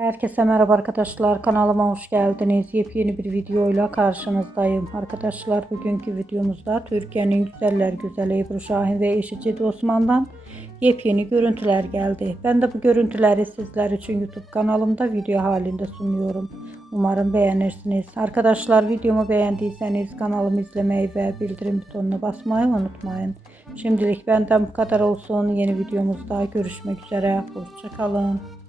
Herkese merhaba arkadaşlar, kanalıma hoş geldiniz. Yepyeni bir videoyla karşınızdayım. Arkadaşlar, bugünkü videomuzda Türkiye'nin güzeller güzeli Ebru Şahin ve eşi Cedi Osman'dan yepyeni görüntüler geldi. Ben de bu görüntüleri sizler için YouTube kanalımda video halinde sunuyorum. Umarım beğenirsiniz. Arkadaşlar, videomu beğendiyseniz kanalımı izlemeyi ve bildirim butonuna basmayı unutmayın. Şimdilik benden bu kadar olsun. Yeni videomuzda görüşmek üzere. Hoşça kalın.